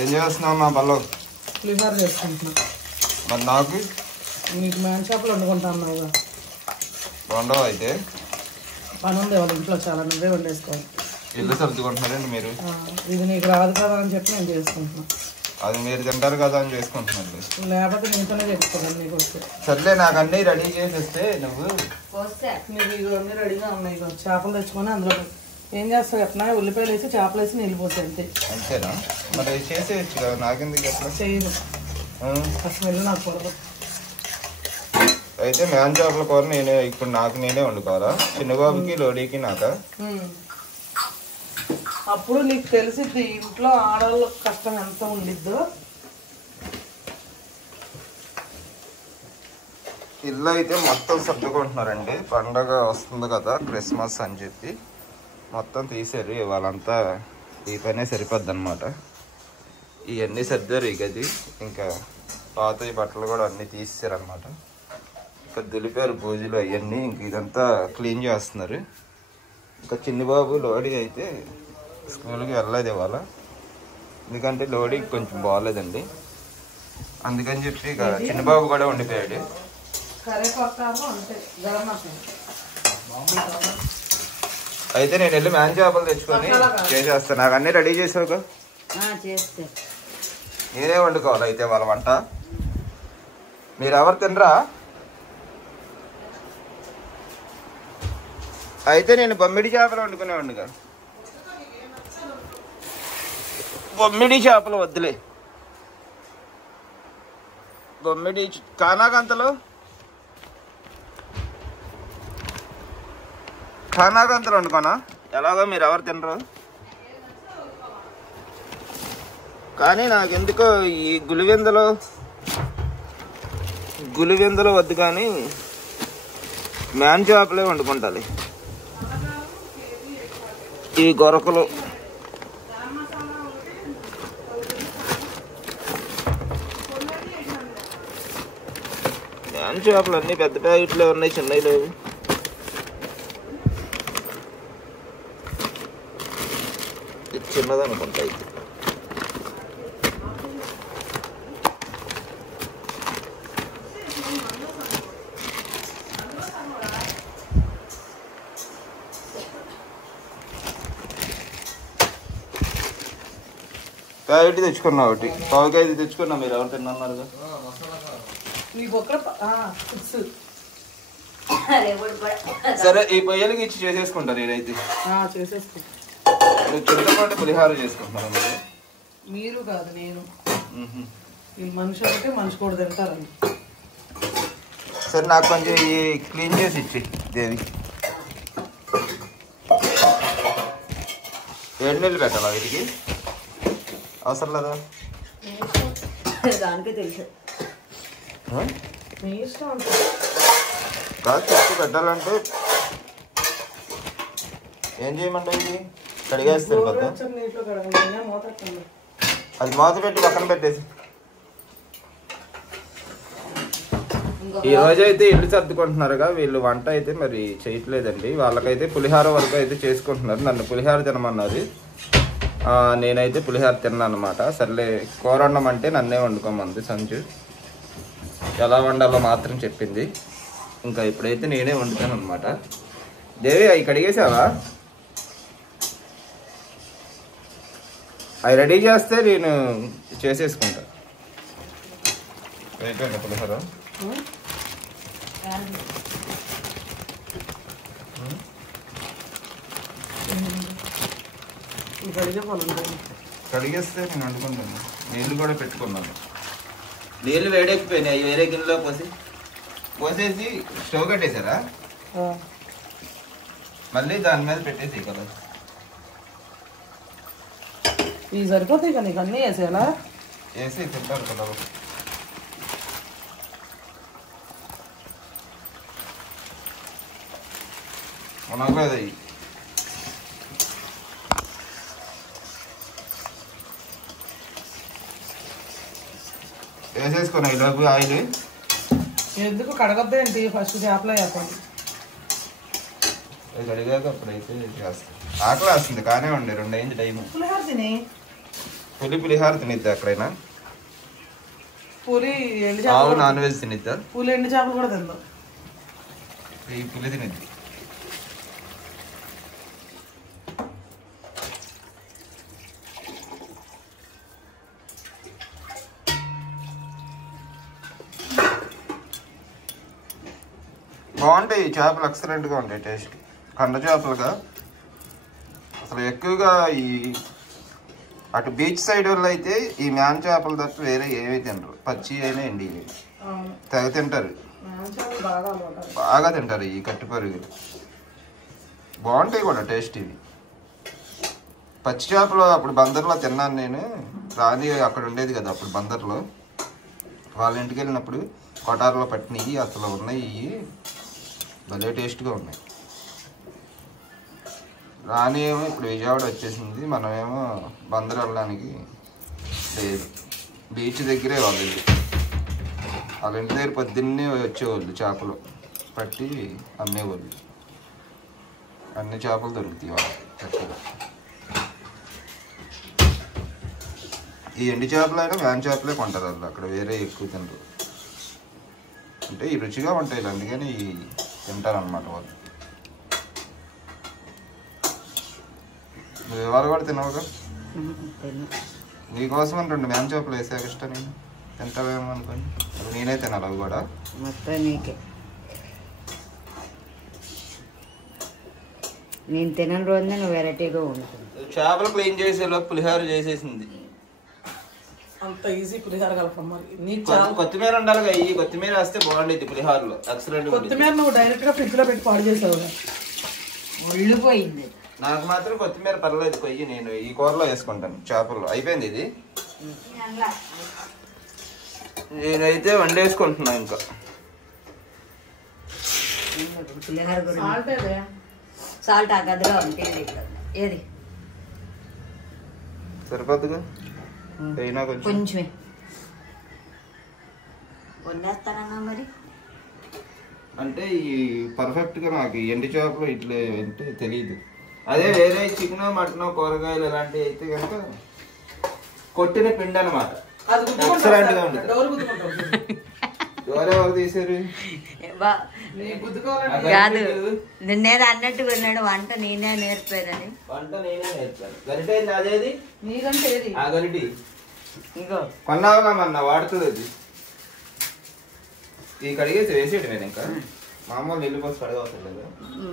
ఏం చేస్తున్నావు మా పల్లవ్? పులిహోర చేసుకుంటున్నా. మరి నాకు నీకు మ్యాన్ షాప్లో వండుకుంటాను. వండవు అయితే పని ఉంది వాళ్ళ ఇంట్లో చాలా, నువ్వే వండేసుకోవాలి. ఇల్లు సర్దుకుంటున్నారండి మీరు? ఇది నీకు రాదు కదా అని చెప్పి నేను చేసుకుంటున్నా. అది మీరు తింటారు కదా అని చేసుకుంటున్నారు. లేకపోతే నీతోనే చేసుకున్నాను. నీకు వస్తే సర్లే, నాకు అన్నీ రెడీ చేసేస్తే నువ్వు నీకు ఇవన్నీ రెడీగా ఉన్నాయి. చేపలు తెచ్చుకొని అందులో ఏం చేస్తావు ఎట్లా, ఉల్లిపాయలు వేసి చేపలు వేసి నీళ్ళు పోతాయి అంతే. అంతేనా? మరి చేసేయచ్చు కదా, నాకెందుకు ఎట్లా చేయదు. అసలు నాకు కూడదు. అయితే మ్యాన్ చేపల కూర నేనే ఇప్పుడు నేనే వండుకోవాలా? చిన్నబాబుకి లోడీకి నాకా? అప్పుడు నీకు తెలిసిద్ది ఇంట్లో ఆడవాళ్ళ కష్టం ఎంత ఉండిద్దో. ఇల్లు అయితే మొత్తం సర్దుకుంటున్నారండి. పండగ వస్తుంది కదా, క్రిస్మస్ అని చెప్పి మొత్తం తీసారు. ఇవాళంతా ఈ పనే సరిపోద్ది అనమాట. ఇవన్నీ సర్దారు ఈ గది. ఇంకా పాత బట్టలు కూడా అన్నీ తీసేసారు అనమాట. ఇంకా దులిపారు పూజలు అవన్నీ. ఇంక ఇదంతా క్లీన్ చేస్తున్నారు. ఇంకా చిన్నబాబు లోడీ అయితే స్కూల్కి వెళ్ళలేదు ఇవాళ, ఎందుకంటే లోడీ కొంచెం బాగాలేదండి. అందుకని చెప్పి ఇక చిన్నబాబు కూడా ఉండిపోయాడు. అయితే నేను వెళ్ళి మ్యాన్ చేపలు తెచ్చుకొని చేసేస్తాను. నాకు అన్నీ రెడీ చేసావుగా? నేనే వండుకోవాలి అయితే వాళ్ళ వంట. మీరు ఎవరు తినరా? అయితే నేను బొమ్మిడి చేపలు వండుకునేవాడిగా. బొమ్మిడి చేపలు వద్దులే, బొమ్మిడి కానాగంతలు వండుకోనా? ఎలాగో మీరు ఎవరు తినరు. కానీ నాకెందుకో ఈ గులివెందులో వద్దు, కానీ మ్యాన్ చేపలే వండుకుంటాలి. ఈ గొరకలు మ్యాన్ చేపలు అన్నీ పెద్ద ప్యాకెట్లో ఉన్నాయి, చిన్నవి లేవు. ఇది చిన్నదనుకుంటా. అయితే ప్యాకెట్ తెచ్చుకున్నా, ఒకటి పావుకాయ తెచ్చుకున్నా. మీరు ఎవరు తిన్నారుగా? సరే, ఈ పొయ్యలకి ఇచ్చి చేసేసుకుంటా నేనైతే. చింతపండు పులిహార చేసుకుంటున్నాను. మీరు కాదు, నేను. ఈ మనిషి అంటే మనిషి కూడా తింటారని. సరే, నాకు కొంచెం ఈ క్లీన్ చేసి ఇచ్చి దేవి. వేడి నీళ్ళు పెట్టాలా వీటికి? అవసరం లేదా? దానికే తెలుసు. కాదు, చెప్పు. పెట్టాలంటే ఏం చేయమంటే ఇది కడిగేస్తారు కదా. అది మూత పెట్టి పక్కన పెట్టేసి. ఈ రోజు అయితే ఇల్లు సర్దుకుంటున్నారుగా వీళ్ళు. వంట అయితే మరి చేయట్లేదండి. వాళ్ళకైతే పులిహార వరకు అయితే చేసుకుంటున్నారు. నన్ను పులిహార తినమన్నారు. నేనైతే పులిహార తిన్నాను అనమాట. సర్లే, కూర వండమంటే నన్నే వండుకోమంది సంజు. ఎలా వండాలో మాత్రం చెప్పింది. ఇంకా ఇప్పుడైతే నేనే వండుతాను అనమాట. దేవి, అవి కడిగేసావా? అవి రెడీ చేస్తే నేను చేసేసుకుంటా. అయిపోయింది పులిహోర. కడిగేస్తే నేను వండుకుంటాను. నీళ్ళు కూడా పెట్టుకున్నాను. నీళ్ళు వేడెక్కిపోయినాయి. వేరే గిన్నెలో పోసేసి స్టవ్ కట్టేశారా? మళ్ళీ దాని మీద పెట్టేసి కదా. ఇవి సరిపోతాయి కదా, నీకు అన్నీ వేసేయాలా? వేసి తింటారు కదా. మునగదు. వేసేసుకున్నా ఈలోపు ఆయిల్. ఎందుకు కడగద్దు ఏంటి? ఫస్ట్ చేపలో వేస్తాను. కడిగాక అప్పుడైతే చేస్తాను. ఆకలి వస్తుంది కానీ ఉండే 2 అయింది టైం. పులిహోర తిని పులిహార తినిద్దా ఎక్కడైనా? పులి ఎండు ఆవు చేపలు నాన్ వెజ్ తినిద్దా? పులి ఎండు చేపలు కూడా తిందాం. ఈ పులి తినిద్ది. బాగుంటాయి చేపలు, ఎక్సలెంట్గా ఉంటాయి టేస్ట్. కండ చేపలుగా అసలు ఎక్కువగా ఈ అటు బీచ్ సైడ్ వాళ్ళు అయితే ఈ మ్యాన్ చేపలు తప్ప వేరే ఏమీ తినరు. పచ్చి అయినా ఎండి తెగ తింటారు, బాగా తింటారు. ఈ కట్టి పరుగులు బాగుంటాయి కూడా టేస్ట్. ఇవి పచ్చి చేపలు అప్పుడు బందర్లో తిన్నాను నేను. రాని అక్కడ ఉండేది కదా అప్పుడు బందర్లో. వాళ్ళ ఇంటికి వెళ్ళినప్పుడు కొటారులో పట్టినవి అసలు ఉన్నాయి. భలే టేస్ట్గా ఉన్నాయి. రాని ఏమో ఇప్పుడు విజయవాడ వచ్చేసింది, మనమేమో బందర్ వెళ్ళడానికి లేదు. బీచ్ దగ్గరే వాళ్ళు, వాళ్ళ ఇంటి దగ్గర పొద్దున్నే వచ్చేవాళ్ళు చేపలు పట్టి అమ్మేవాళ్ళు. అన్ని చేపలు దొరుకుతాయి వాళ్ళకి చక్కగా. ఈ ఎండి చేపలైనా వ్యాన్ చేపలే కొంటారు వాళ్ళు, అక్కడ వేరే ఎక్కువ తినరు. అంటే ఈ రుచిగా ఉంటాయి అందుకని తింటారనమాట వాళ్ళు. నువ్వు ఇవాళ కూడా తినవుగా? నీకోసం అని 2 మ్యాన్ చేపలు వేసాక ఇష్టం. నేను తింటావేమో అనుకోని నేనే తినాలి అవి కూడా. మొత్తం నీకే. నేను తినని రోజున నువ్వు వెరైటీగా ఉంటుంది. చేపలు క్లీన్ చేసేలో పులిహోర చేసేసింది. అంత ఈజీ పులిహార కలపడం మరి. నీకు కొత్తిమీర ఉండాలి. ఈ కొత్తిమీర వేస్తే బాగుండేది పులిహోరలో. ఎక్సలెంట్. కొత్తిమీర నువ్వు డైరెక్ట్ గా ఫ్రిడ్జ్ లో పెట్టి పాడు చేసావు. ఒళ్ళిపోయింది. నాకు మాత్రం కొత్తిమీర పర్లేదు, కొయ్యి. నేను ఈ కూరలో వేసుకుంటాను చేపల్లో. అయిపోయింది ఇది. నేనైతే వండేసుకుంటున్నా. ఇంకా పులిహార సాల్ట్ ఆ గదిలో ఉంది. ఏది సరిపోద్దుగా అయినా కొంచెమే వండేస్తానన్నా మరి. అంటే ఈ పర్ఫెక్ట్ గా నాకు ఎండి చేపలు ఇట్లా అంటే తెలియదు. అదే వేరే చికెన్ మటన్ కూరగాయలు ఇలాంటివి అయితే కనుక కొట్టిన పిండి అనమాట. ఎక్సలెంట్ గా ఉంటుంది. ఎవరెవరు తీసారు? కాదు, నిన్నేదో అన్నట్టు విన్నాడు. వంట నేనే నేర్పానని. వంట నేనే నేర్పాను. గరిటే అదేది నీకంటే ఆ గరిటి ఇంకో కొన్నావుగా మన వాడుతుంది అది. ఈ కడిగేసి వేసేటి నేను ఇంకా మామూలు నీళ్ళు పోసి కడగవసరం లేదు.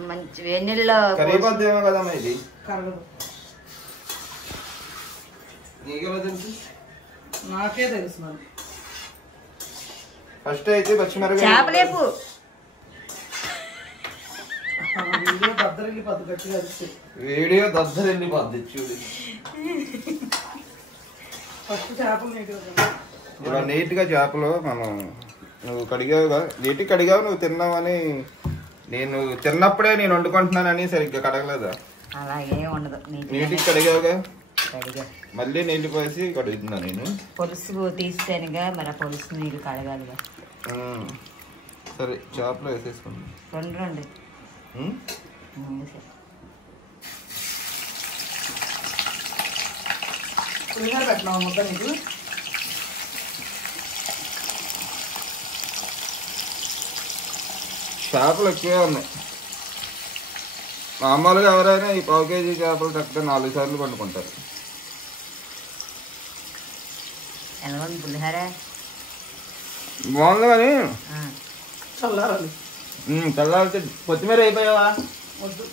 మంచి వేణిల్లో కరిగిపోద్దేమో కదమ్మా ఇది. కరగదు. నీకెలా తెలుసు? నాకే తెలుసు మరి. ఫస్ట్ అయితే పచ్చిమిరపకాయ చేపలేపు వీడియో దద్దరిల్లి పద్దు గట్టిగా అరిస్తే. వీడియో దద్దరిల్లి పద్దు చూడు. ఫస్ట్ చేపలు ఇలా నీట్గా చేపలు మనం నువ్వు కడిగావుగా, నీట్గా కడిగావు. నువ్వు తిన్నావని నేను తిన్నప్పుడే నేను వండుకుంటున్నానని సరిగ్గా కడగలేదా? అలాగే ఉండదు. నీట్గా కడిగావుగా, కడిగా మళ్ళీ నీళ్ళు పోసి కడుగుతున్నా నేను. పులుసు తీస్తేనుగా మరి పులుసు నీళ్ళు కడగాలిగా. సరే చేపలు వేసేసుకుంటాం. రెండు పులిహార పెట్టినావు ముద్ద నీకు. చేపలు ఎక్కువే ఉన్నాయి. మామూలుగా ఎవరైనా ఈ 1/2 కేజీ చేపలు తక్కువ 4 సార్లు వండుకుంటారు. ఎలా ఉంది పులిహార? బాగుంది కానీ చల్లారాలి. చల్లారితే కొత్తిమీర అయిపోయావా? వద్దు.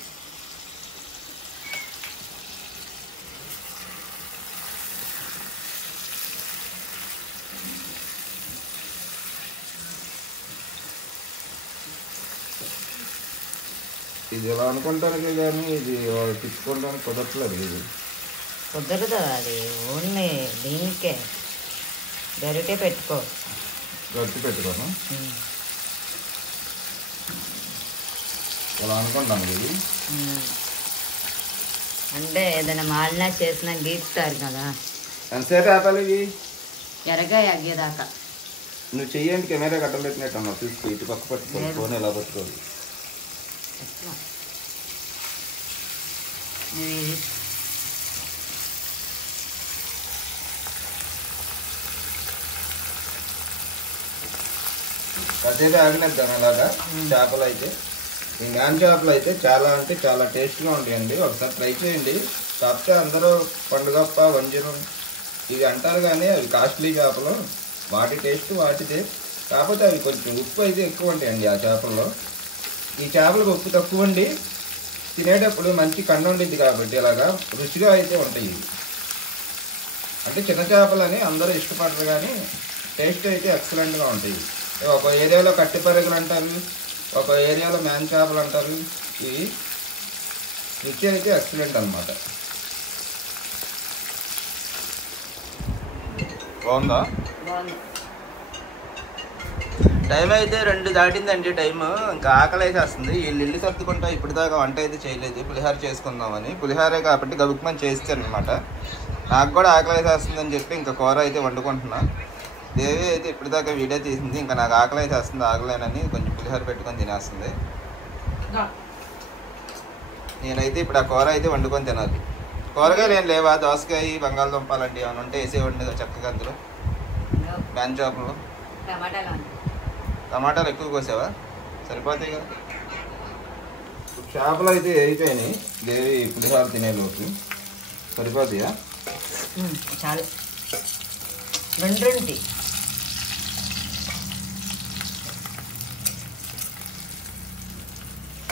ఇది ఎలా అనుకుంటానికి కానీ ఇది తిప్పుకోవడానికి కుదరట్లేదు. ఇది కుదరదు. అది ఓన్లీ దీనికే గరిటే పెట్టుకో. గట్టి పెట్టుకోను ఎలా అనుకుంటాను. ఇది అంటే ఏదైనా మాలినా చేసినా గీస్తారు కదా. ఎంతసేపు ఆపాలి ఇవి? ఎరగా అగ్గేదాకా. నువ్వు చెయ్యండి కెమెరా కట్టలు పెట్టినట్టు అన్నా. చూసుకో ఇటు పక్క పట్టుకోవాలి, ఫోన్ ఎలా పట్టుకోవాలి. అదే ఆగినద్దాం అలాగా. చేపలు అయితే ఈ మ్యాన్ చేపలు అయితే చాలా అంటే చాలా టేస్ట్గా ఉంటాయండి. ఒకసారి ట్రై చేయండి. కాకపోతే అందరూ పండుగప్ప వంజరం ఇవి అంటారు కానీ అవి కాస్ట్లీ చేపలు. వాటి టేస్ట్ వాటిదే. కాకపోతే అవి కొంచెం ఉప్పు అయితే ఎక్కువ ఉంటాయండి ఆ చేపల్లో. ఈ చేపలకు ఉప్పు తక్కువ ఉండి తినేటప్పుడు మంచి కండ ఉండిద్ది కాబట్టి ఇలాగా రుచిగా అయితే ఉంటాయి. అంటే చిన్న చేపలని అందరూ ఇష్టపడరు కానీ టేస్ట్ అయితే ఎక్సలెంట్గా ఉంటాయి. ఒక ఏరియాలో కట్టి పరుగులు అంటారు, ఒక ఏరియాలో మ్యాన్ చేపలు అంటారు. ఇవి రుచి అయితే ఎక్సలెంట్ అనమాట. బాగుందా? టైం అయితే 2 దాటిందండి. టైం ఇంకా ఆకలి అయితే వస్తుంది. వీళ్ళు ఇల్లు సర్దుకుంటా ఇప్పటిదాకా వంట అయితే చేయలేదు. పులిహార చేసుకుందామని. పులిహారే కాబట్టి గబుక్మని చేస్తాను అనమాట. నాకు కూడా ఆకలి అయితే వస్తుందని చెప్పి ఇంకా కూర అయితే వండుకుంటున్నా. దేవి అయితే ఇప్పటిదాకా వీడియో తీసింది. ఇంకా నాకు ఆకలి అయితే వస్తుంది, ఆగలేనని కొంచెం పులిహార పెట్టుకొని తినేస్తుంది. నేనైతే ఇప్పుడు ఆ కూర అయితే వండుకొని తినాలి. కూరగాయలు ఏం లేవా? దోసకాయ, బంగాళదుంప అలాంటివి ఏమైనా ఉంటే వేసేవండి చక్కగా. అందులో మ్యాన్ చేపలు టమాటాలు ఎక్కువ కోసావా? సరిపోతాయి కదా. చేపలు అయితే అయిపోయినాయి. దేవి పులిహార తినేలోకి సరిపోతాయా? చాలు. 2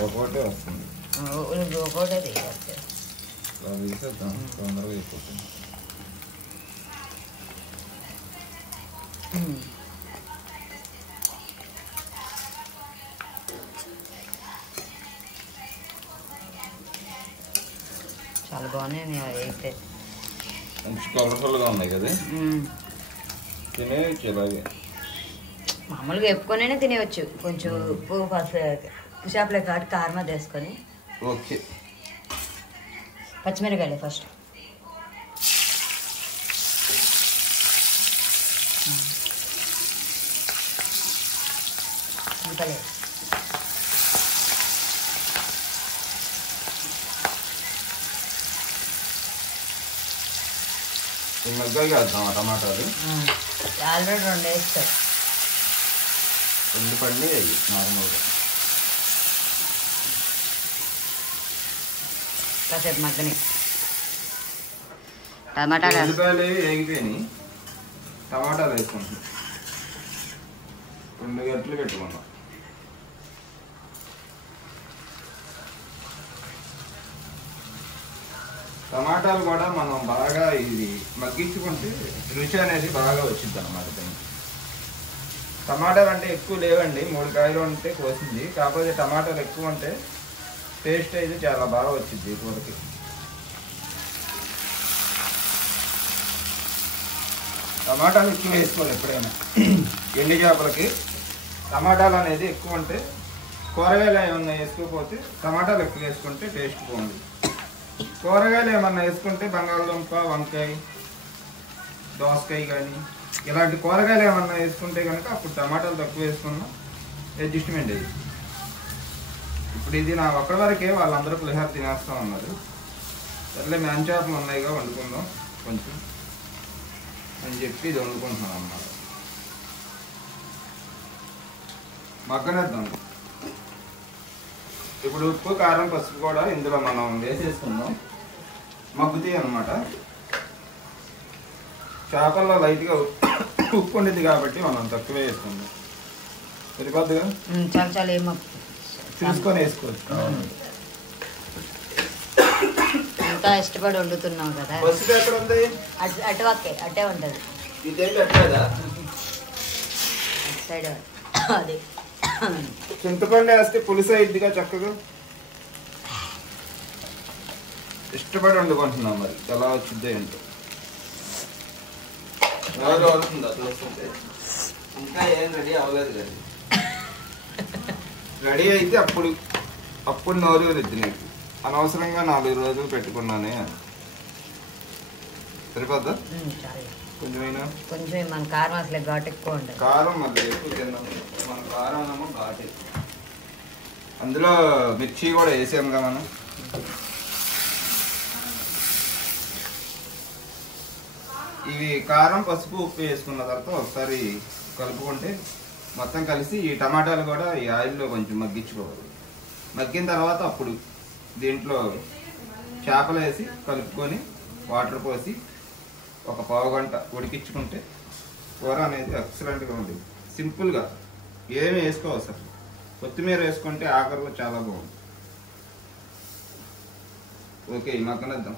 ఒకటే వస్తుంది. ఒకటే తీసేద్దాం, తొందరగా అయిపోతుంది. చాలా బాగున్నాయి అయితే. మంచి కలర్ఫుల్గా ఉన్నాయి కదా. తినేయచ్చు ఇలాగే. మామూలుగా ఎప్పుకొనైనా తినేవచ్చు. కొంచెం ఉప్పు పుషాపులే కాటు కారం అది వేసుకొని. ఓకే. పచ్చిమిరకాయలు ఫస్ట్. ఇంకా ఈ మధ్యగా వేద్దాం టమాటాలు. ఆల్రెడీ 2 వేస్తారు. 2 పండి అవి నార్మల్గా. కాసేపు మగ్గని టమాటాలు ఉల్లిపాయలు వేగిపోయినాయి. టమాటాలు వేసుకుంటాం. 2 గంటలు పెట్టుకున్నాం. టమాటాలు కూడా మనం బాగా ఇది మగ్గించుకుంటే రుచి అనేది బాగా వచ్చింది అన్నమాట. టమాటాలు అంటే ఎక్కువ లేవండి, 3 కాయలు ఉంటే కోసింది. కాకపోతే టమాటాలు ఎక్కువ ఉంటే టేస్ట్ అయితే చాలా బాగా వచ్చింది కూరకి. టమాటాలు ఎక్కువ వేసుకోవాలి ఎప్పుడైనా. ఎండి చేపలకి టమాటాలు అనేది ఎక్కువ ఉంటే, కూరగాయలు ఏమన్నా వేసుకోకపోతే టమాటాలు ఎక్కువ వేసుకుంటే టేస్ట్ బాగుంది. కూరగాయలు ఏమన్నా వేసుకుంటే బంగాళదుంప, వంకాయ, దోసకాయ కానీ ఇలాంటి కూరగాయలు ఏమన్నా వేసుకుంటే కనుక అప్పుడు టమాటాలు తక్కువ వేసుకున్నా అడ్జస్ట్మెంట్ ఇది. ఇప్పుడు ఇది నా ఒక్కడి వరకే, వాళ్ళందరూ పులిహార తినేస్తూ ఉన్నారు. సర్లే మ్యాన్ చేపలు ఉన్నాయిగా వండుకుందాం కొంచెం అని చెప్పి ఇది వండుకుంటున్నాను అన్నమాట. మగ్గనేద్దాం. ఇప్పుడు ఉప్పు, కారం, పసుపు కూడా ఇందులో మనం వేసేసుకుందాం. మగ్గుతాయి అన్నమాట. చేపల్లో లైట్గా ఉప్పు ఉండింది కాబట్టి మనం తక్కువే వేసుకుందాం. సరిపోద్దుగా. చాలా చాలా ఏమో చూసుకొని వేసుకోవచ్చు. ఇంకా ఇష్టపడి వండుతున్నాం కదా. పసుపు ఎక్కడ ఉంది? అటే ఉంటుంది. ఇదేం పెట్టలేదా? అటు సైడ్ అది. చింతపండు వేస్తే పులుసు అయిద్దిగా చక్కగా. ఇష్టపడి వండుకుంటున్నాం. మరి ఎలా వచ్చిందో ఏంటో. ఎవరు అవుతుందా చూస్తుంటే. ఇంకా ఏం రెడీ అవ్వలేదు కదా. రెడీ అయితే అప్పుడు నోరు రుద్ది నీకు. అనవసరంగా 4 రోజులు పెట్టుకున్నానే. సరిపోద్దా? కొంచెమైనా కొంచెం మన కారం అసలు ఘాటు ఎక్కువ ఉంటుంది. కారం మళ్ళీ ఎక్కువ తిన్నాం. మన కారం ఏమో ఘాటు. అందులో మిర్చి కూడా వేసాముగా మనం. ఇవి కారం, పసుపు, ఉప్పు వేసుకున్న తర్వాత ఒకసారి కలుపుకుంటే మొత్తం కలిసి ఈ టమాటాలు కూడా ఈ ఆయిల్లో కొంచెం మగ్గించుకోవాలి. మగ్గిన తర్వాత అప్పుడు దీంట్లో చేపలు వేసి కలుపుకొని వాటర్ పోసి ఒక పావు గంట ఉడికించుకుంటే కూర అనేది ఎక్సలెంట్గా ఉంది. సింపుల్గా ఏమి వేసుకోవసరం. కొత్తిమీర వేసుకుంటే ఆఖరిలో చాలా బాగుంది. ఓకే, ఈ మగ్గనిద్దాం.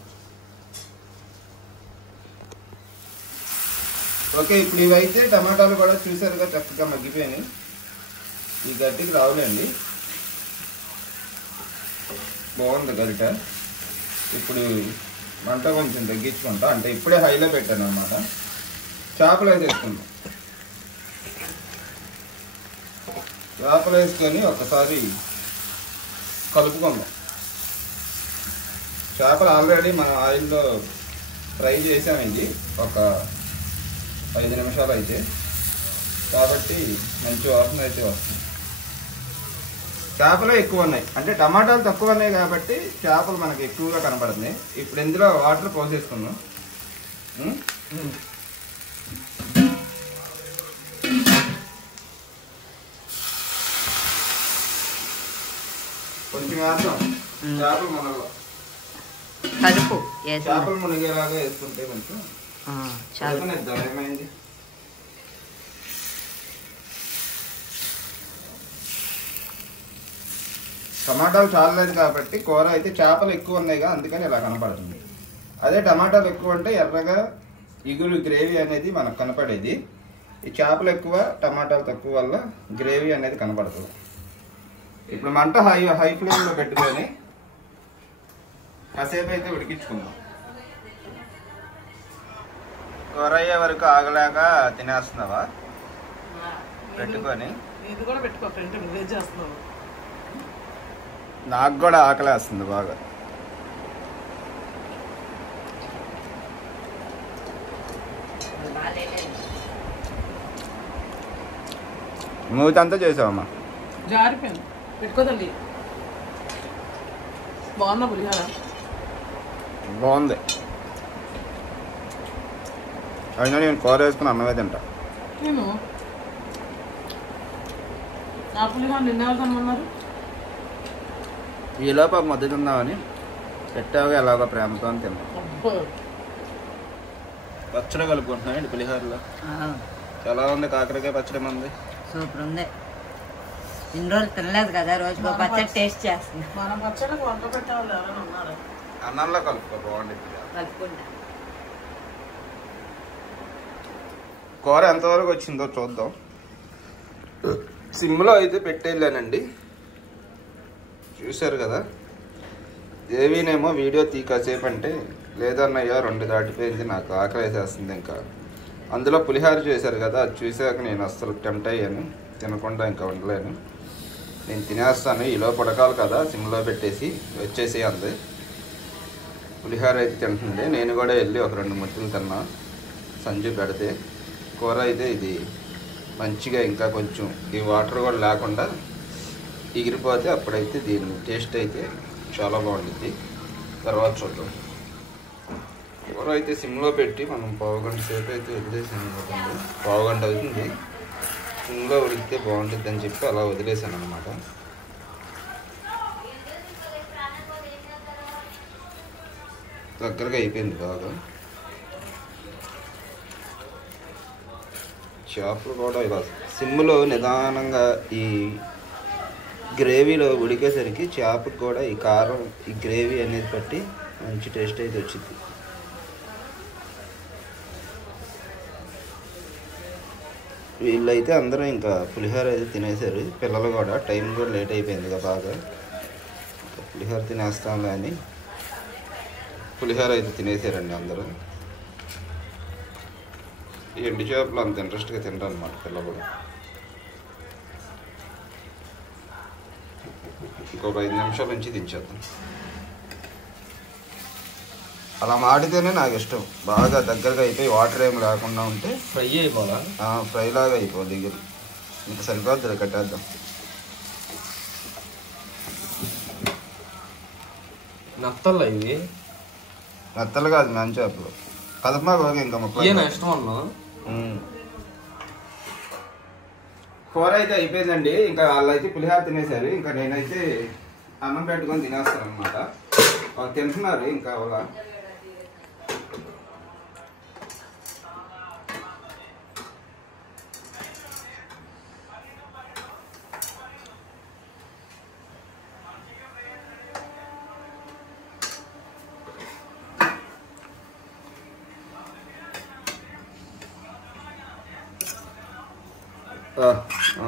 ఓకే, ఇప్పుడు ఇవైతే టమాటాలు కూడా చూసారుగా చక్కగా మగ్గిపోయినాయి. ఈ గట్టికి రావులేండి, బాగుంది గరిట. ఇప్పుడు మంట కొంచెం తగ్గించుకుంటా, అంటే ఇప్పుడే హైలో పెట్టాను అన్నమాట. చేపలు వేసేసుకుందాం. చేపలు వేసుకొని ఒకసారి కలుపుకుందాం. చేపలు ఆల్రెడీ మనం ఆయిల్లో ఫ్రై చేసాము. ఇది ఒక 5 నిమిషాలు అయితే, కాబట్టి మంచి వాసన అయితే వస్తుంది. చేపలు ఎక్కువ ఉన్నాయి, అంటే టమాటాలు తక్కువ ఉన్నాయి కాబట్టి చేపలు మనకి ఎక్కువగా కనపడుతున్నాయి. ఇప్పుడు ఇందులో వాటర్ పోసేసుకున్నాం. కొంచెం వేద్దాం. చేపలు మునగ కలుపు చేపలు మునిగేలాగా వేసుకుంటే కొంచెం చదువునిద్దాం. ఏమైంది? టమాటాలు చాలలేదు కాబట్టి కూర అయితే చేపలు ఎక్కువ ఉన్నాయిగా, అందుకని ఇలా కనపడుతుంది. అదే టమాటాలు ఎక్కువ ఉంటే ఎర్రగా ఇగురు గ్రేవీ అనేది మనకు కనపడేది. ఈ చేపలు ఎక్కువ టమాటాలు తక్కువ వల్ల గ్రేవీ అనేది కనపడుతుంది. ఇప్పుడు మంట హై ఫ్లేమ్లో పెట్టుకొని కాసేపు అయితే ఉడికించుకుందాం. కూర అయ్యే వరకు ఆగలేక తినేస్తున్నావా పెట్టుకొని? ఇది కూడా పెట్టుకో ఫ్రెండ్, నువ్వేం చేస్తున్నావు? నాకు కూడా ఆకలేస్తుంది బాగా. మూతంతా చేసావమ్మా? జారిపోయింది, పెట్టుకోదండి. బాగుందా పులిహోర? బాగుంది. అయినా నేను కూర వేసుకుని అన్నమే తింటా. నేను నా పులిహోర నిన్నెవరు తినమన్నారు? ఈ లోపల మధ్య తిందామని పెట్టావుగా, ఎలాగో ప్రేమతో తిన్నా. పచ్చడి కలుపుకుంటున్నాను పులిహోరలో. చాలా ఉంది కాకరకాయ పచ్చడి. మంది సూపర్ ఉంది. ఇన్ని రోజులు తినలేదు కదా, రోజుకో పచ్చడి టేస్ట్ చేస్తుంది. మన పచ్చడికి వంట పెట్టే వాళ్ళు ఎవరైనా ఉన్నారు? అన్నంలో కలుపుకో, బాగుంటుంది. కలుపుకుంటా. కూర ఎంతవరకు వచ్చిందో చూద్దాం. సిమ్లో అయితే పెట్టేళ్ళానండి, చూశారు కదా. ఏవీనేమో వీడియో కాసేపు అంటే లేదన్నయ్యా 2 దాటిపోయింది, నాకు ఆకలి వేసేస్తుంది ఇంకా. అందులో పులిహార చేశారు కదా, అది చూసాక నేను అస్సలు టెంప్ట్ అయ్యాను, తినకుండా ఇంకా ఉండలేను. నేను తినేస్తాను, ఈలో పడకాలి కదా, సిమ్లో పెట్టేసి వచ్చేసి అంది. పులిహార అయితే తింటుంది. నేను కూడా వెళ్ళి ఒక 2 ముద్దలు తిన్నా సంజు పెడితే. కూర అయితే ఇది మంచిగా ఇంకా కొంచెం ఈ వాటర్ కూడా లేకుండా ఎగిరిపోతే అప్పుడైతే దీని టేస్ట్ అయితే చాలా బాగుంటుంది. తర్వాత చూద్దాం. కూర అయితే సిమ్లో పెట్టి మనం పావు గంట సేపు అయితే వదిలేసాను అనుకోండి. పావు గంట అవుతుంది. సిమ్లో ఉడికితే బాగుంటుంది అని చెప్పి అలా వదిలేసాను అనమాట. దగ్గరగా అయిపోయింది బాగా. చేపలు కూడా ఇలా సిమ్లో నిదానంగా ఈ గ్రేవీలో ఉడికేసరికి చేపకు కూడా ఈ కారం ఈ గ్రేవీ అనేది పట్టి మంచి టేస్ట్ అయితే వచ్చింది. వీళ్ళైతే అందరూ ఇంకా పులిహోర అయితే తినేశారు. పిల్లలు కూడా, టైం కూడా లేట్ అయిపోయింది కదా బాగా. పులిహోర తినేస్తాంలే అని పులిహోర అయితే తినేసారండి అందరూ. ఈ ఎండు చేపలు అంత ఇంట్రెస్ట్గా తింటారు అన్నమాట పిల్లలు. ఇంకొక 5 నిమిషాల నుంచి దించేద్దాం. అలా మాడితేనే నాకు ఇష్టం. బాగా దగ్గరగా అయిపోయి వాటర్ ఏమి లేకుండా ఉంటే ఫ్రై అయిపోదా? ఫ్రై లాగా అయిపోద్ది. దగ్గర ఇంకా సరిపోద్ది, కట్టేద్దాం. నత్తలు ఇవి నత్తలు కాదు, మంచి చేపలు. కదమ్మా బాగా ఇంకా ముప్పై ఇష్టం అన్నా. కూర అయితే అయిపోయిందండి. ఇంకా వాళ్ళైతే పులిహార తినేశారు. ఇంకా నేనైతే అన్నం పెట్టుకొని తినేస్తాను అనమాట. వాళ్ళు తింటున్నారు ఇంకా వాళ్ళ.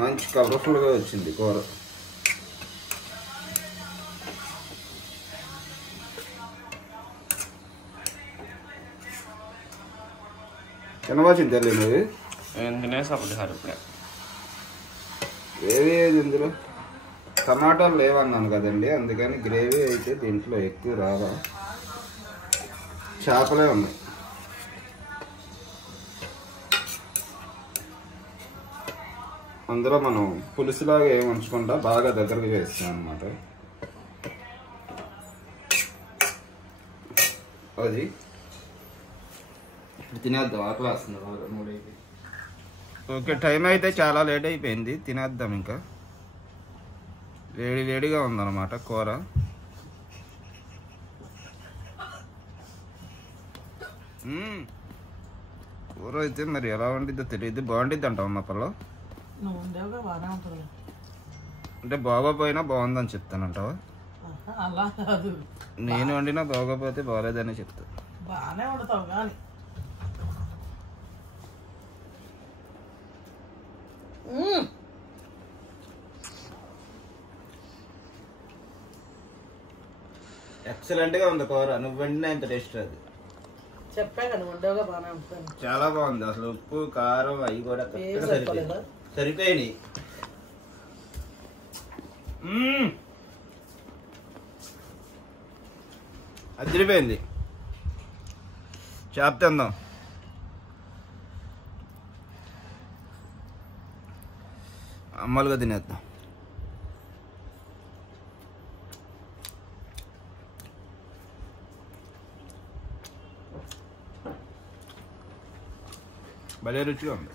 మంచి కలర్ఫుల్గా వచ్చింది కూర. తినవచ్చింది తెలి నువ్వు తినేసా పులిహార ఇప్పుడే. గ్రేవీ ఏది ఇందులో టమాటాలు లేవన్నాను కదండి, అందుకని గ్రేవీ అయితే దీంట్లో ఎక్కువ రావా. చేపలే ఉన్నాయి. అందులో మనం పులుసులాగా ఏమి ఉంచకుండా బాగా దగ్గరకు చేస్తాం అన్నమాట. అది తినేద్దాం, ఆకలి వస్తుంది బాగా. 3 అయిపోయింది. ఓకే, టైం అయితే చాలా లేట్ అయిపోయింది. తినేద్దాం. ఇంకా వేడి వేడిగా ఉందన్నమాట కూర. కూర అయితే మరి ఎలా వండిద్దో తెలియదు. బాగుండిద్ది అంటావు మా పల్లో. నువ్వు ఉండేవుగా బాగానే ఉంటుంది. అంటే బాగోపోయినా బాగుందని చెప్తానంటావా? అలా కాదు, నేను వండినా బాగోపోతే బాగోలేదని చెప్తా. బాగానే వండుతావు కానీ ఎక్సలెంట్ గా ఉంది కూర. నువ్వు వండినా ఇంత టేస్ట్ అది. చెప్పా కదా ఉండేవుగా బాగానే ఉంటుంది. చాలా బాగుంది. అసలు ఉప్పు కారం అవి కూడా కరెక్ట్గా సరిపోలేదా? సరిపోయినాయి. అదిరిపోయింది. చేప తిందాం. అమ్మలుగా తినేద్దాం. భలే రుచిగా ఉంది.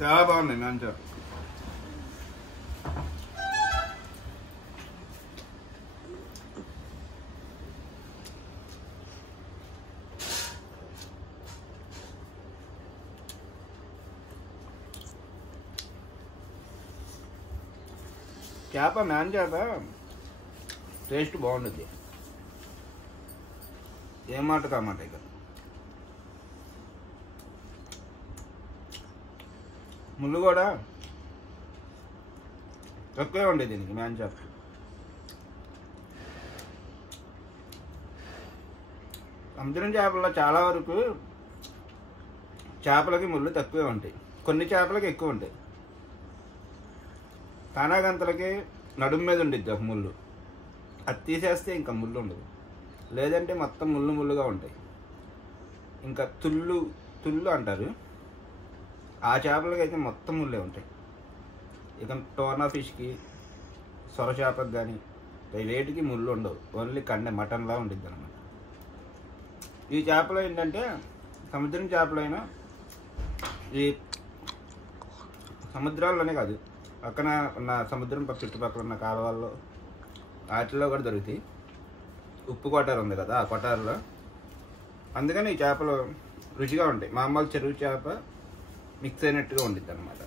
చాలా బాగుంది. మంచిగా చేప మ్యాన్ చేప టేస్ట్ బాగుంటుంది. ఏం మాట కామాట. ఇక ముళ్ళు కూడా తక్కువే ఉండేది దీనికి. మ్యాన్ చేప సముద్రం చేపల్లో చాలా వరకు చేపలకి ముళ్ళు తక్కువే ఉంటాయి. కొన్ని చేపలకి ఎక్కువ ఉంటాయి. కానాగంతలకి నడుము మీద ఉండిద్ది ఒక ముళ్ళు. అది తీసేస్తే ఇంకా ముళ్ళు ఉండదు. లేదంటే మొత్తం ముళ్ళు ముళ్ళుగా ఉంటాయి. ఇంకా తుళ్ళు అంటారు. ఆ చేపలకి అయితే మొత్తం ముళ్ళే ఉంటాయి. ఇక టోర్నా ఫిష్కి, సొర చేపకి కానీ వేటికి ముళ్ళు ఉండవు. ఓన్లీ కండె మటన్లా ఉండిద్ది అనమాట. ఈ చేపలు ఏంటంటే సముద్రం చేపలైనా ఈ సముద్రాల్లోనే కాదు, పక్కన ఉన్న సముద్రం చుట్టుపక్కల ఉన్న కాలువల్లో వాటిల్లో కూడా దొరుకుతాయి. ఉప్పు కొటారు ఉంది కదా, ఆ కొటారులో. అందుకని ఈ చేపలు రుచిగా ఉంటాయి. మామూలు చెరువు చేప మిక్స్ అయినట్టుగా ఉండిద్ది అనమాట.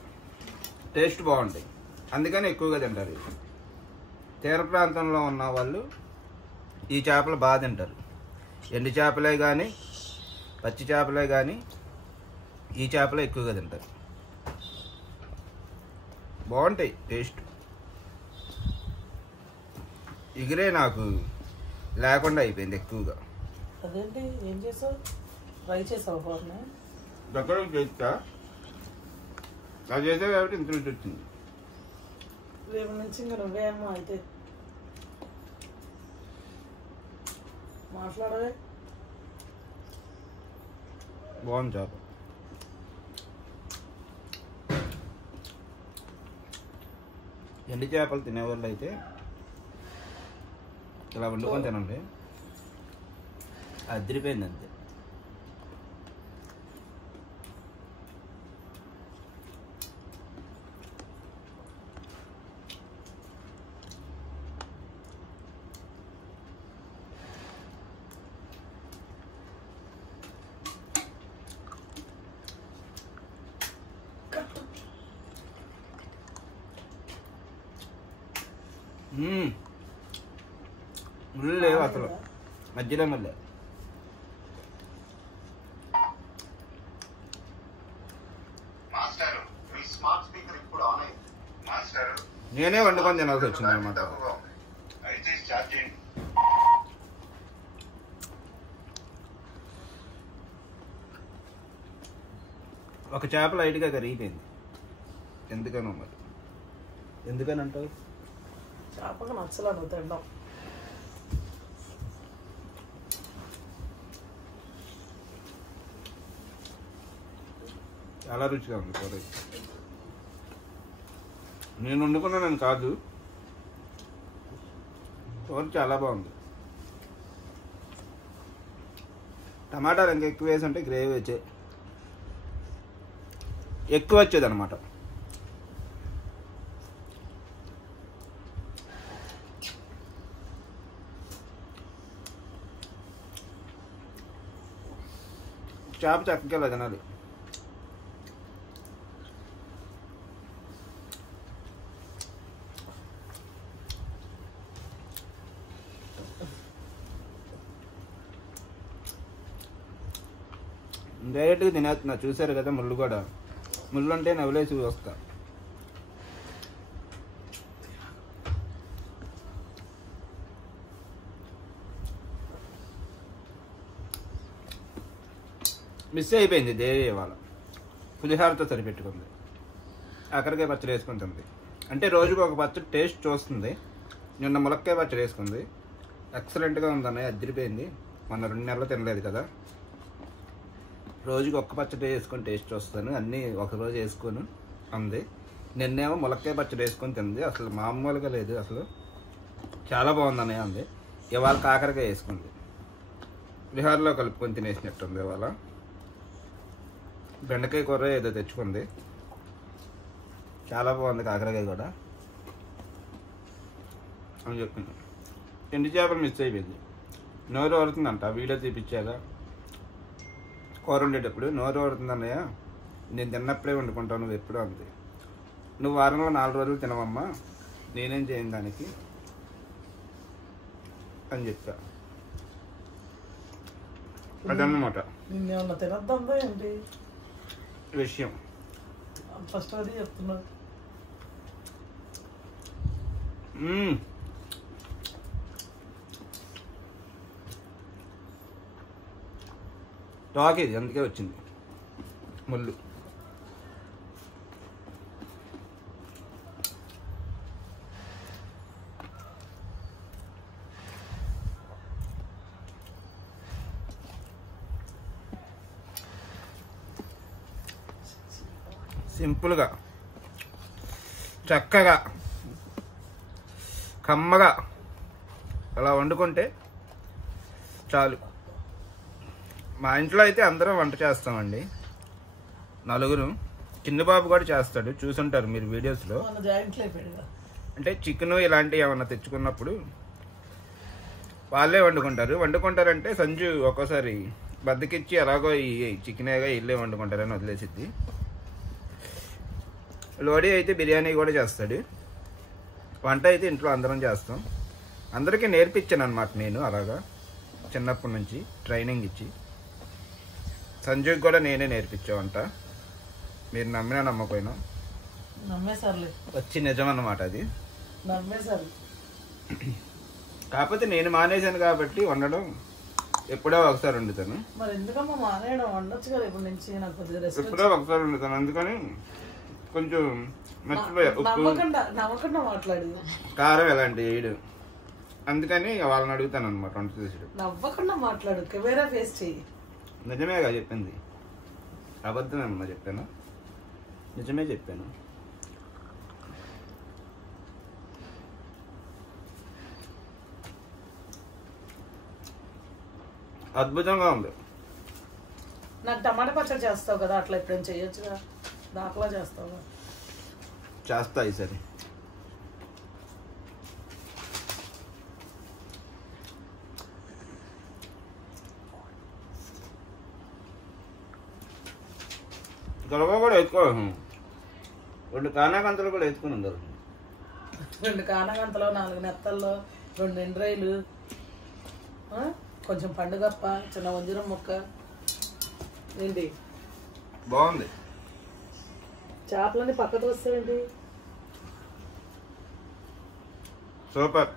టేస్ట్ బాగుంటాయి. అందుకని ఎక్కువగా తింటారు. తీర ప్రాంతంలో ఉన్న వాళ్ళు ఈ చేపలు బాగా తింటారు. ఎండు చేపలే కానీ పచ్చి చేపలే కానీ ఈ చేపలే ఎక్కువగా తింటారు. బాగుంటాయి టేస్ట్. ఇగురే నాకు లేకుండా అయిపోయింది ఎక్కువగా. అదేంటి ఏం చేసావు? ట్రై చేసావు కూరని? దగ్గరకు చేస్తా. అది చేసే కాబట్టి ఇంత రుచి వచ్చింది. రేపు నుంచి ఇంకా నువ్వేమో అయితే మాట్లాడవే. బాగుంది చేప. ఎండి చేపలు తినేవాళ్ళు అయితే ఇలా వండుకొని తినండి. అదిరిపోయింది అంతే. ముళ్ళు లేవు అసలు, మధ్యలో మళ్ళీ. నేనే వండుకొని తినాల్సి వచ్చింది అనమాట. ఒక చేప లైట్గా కరిగిపోయింది. ఎందుకనో మరి, ఎందుకని అంటావు? చేపకు నచ్చలేదు తినడం. చాలా రుచిగా ఉంది కూర. నేను వండుకున్నానని కాదు, కూర చాలా బాగుంది. టమాటాలు ఇంకా ఎక్కువ వేసి ఉంటే గ్రేవీ వచ్చే ఎక్కువ వచ్చేది అనమాట. చేప చక్కగా తినాలి. డైరెక్ట్గా తినేస్తున్నా. చూసారు కదా ముళ్ళు కూడా, ముళ్ళు అంటే నవ్వులేసి వస్తా. మిస్ అయిపోయింది దేవి ఇవాళ. పులిహారతో సరిపెట్టుకుంది, కాకరకాయ పచ్చడి వేసుకుంటుంది. అంటే రోజుకు ఒక పచ్చడి టేస్ట్ చూస్తుంది. నిన్న ములక్కాయ పచ్చడి వేసుకుంది, ఎక్సలెంట్గా ఉందన్నయ్య, అదిరిపోయింది. మొన్న 2 నెలలు తినలేదు కదా. రోజుకి ఒక్క పచ్చడి వేసుకొని టేస్ట్ చూస్తాను, అన్నీ ఒకరోజు వేసుకొని అంది. నిన్నేమో ములక్కాయ పచ్చడి వేసుకొని తింది, అసలు మామూలుగా లేదు, అసలు చాలా బాగుందనే అంది. ఇవాళ కాకరకాయ వేసుకుంది, పులిహారలో కలుపుకొని తినేసినట్టుంది. ఇవాళ బెండకాయ కూర ఏదో తెచ్చుకుంది, చాలా బాగుంది కాకరకాయ కూడా అని చెప్పింది. ఎండు చేపలు మిస్ అయిపోయింది. నోరు ఊరుతుందంట, వీడియో తీపిచ్చాక కూర ఉండేటప్పుడు నోరు ఊరుతుంది అన్నయ్య, నేను తిన్నప్పుడే వండుకుంటాను, నువ్వు ఎప్పుడూ అంతే. నువ్వు వారంలో 4 రోజులు తినవమ్మా, నేనేం చేయను దానికి అని చెప్పా. అదన్నమాట నిన్నేమన్నా తినద్దా ఏంటి విషయం. ఫస్ట్ అది చెప్తున్నా. టాక్ ఇది, అందుకే వచ్చింది ముళ్ళు. సింపుల్గా, చక్కగా, కమ్మగా అలా వండుకుంటే చాలు. మా ఇంట్లో అయితే అందరం వంట చేస్తామండి, 4. చిన్న బాబు కూడా చేస్తాడు, చూసుంటారు మీరు వీడియోస్లో. అంటే చికెన్ ఇలాంటివి ఏమన్నా తెచ్చుకున్నప్పుడు వాళ్ళే వండుకుంటారంటే సంజు ఒక్కోసారి బద్దకిచ్చి ఎలాగో ఈ చికెనేగా ఇల్లే వండుకుంటారని వదిలేసిద్ది. లోడీ అయితే బిర్యానీ కూడా చేస్తాడు. వంట అయితే ఇంట్లో అందరం చేస్తాం. అందరికీ నేర్పించాను అనమాట నేను, అలాగా చిన్నప్పటి నుంచి ట్రైనింగ్ ఇచ్చి. సంజుకి కూడా నేనే నేర్పించా వంట. మీరు నమ్మినా నమ్మకపోయినా నమ్మేసారులే, వచ్చి నిజం అన్నమాట అది. నమ్మేసారు. కాకపోతే నేను మానేశాను కాబట్టి వండడం ఎప్పుడో ఒకసారి వండుతాను. మరి ఎందుకమ్మా మానేయడం? వండొచ్చు కదా ఇప్పుడు నుంచి. నాకు కొద్దిగా రెస్ట్. ఎప్పుడో ఒకసారి వండుతాను, అందుకని కొంచెం మర్చిపోయా. నవ్వకుండా మాట్లాడు, కారం ఎలాంటి వేయడు, అందుకని వాళ్ళని అడుగుతాను అనమాట వంట చేసాడు. నవ్వకుండా మాట్లాడు, కెమెరా ఫేస్ చెయ్యి. నిజమేగా చెప్పింది, అబద్ధమేమన్నా చెప్పాను? నిజమే చెప్పాను. అద్భుతంగా ఉంది. నాకు టమాటా పచ్చడి చేస్తావు కదా, అట్లా ఎప్పుడైనా చేయొచ్చుగా, దాఖలా చేస్తావు. చేస్తా ఈసారి. గొడవ కూడా ఎత్తుకో, 2 కానాకంతలు కూడా ఎత్తుకుని ఉండరు. 2 కానగంతలు 4 నెత్తల్లో 2 ఎండ్రాయిలు, కొంచెం పండుగప్ప, చిన్న వంజరం ముక్క. ఏంటి బాగుంది. చేపలని పక్కకు వస్తావేంటి? సూపర్.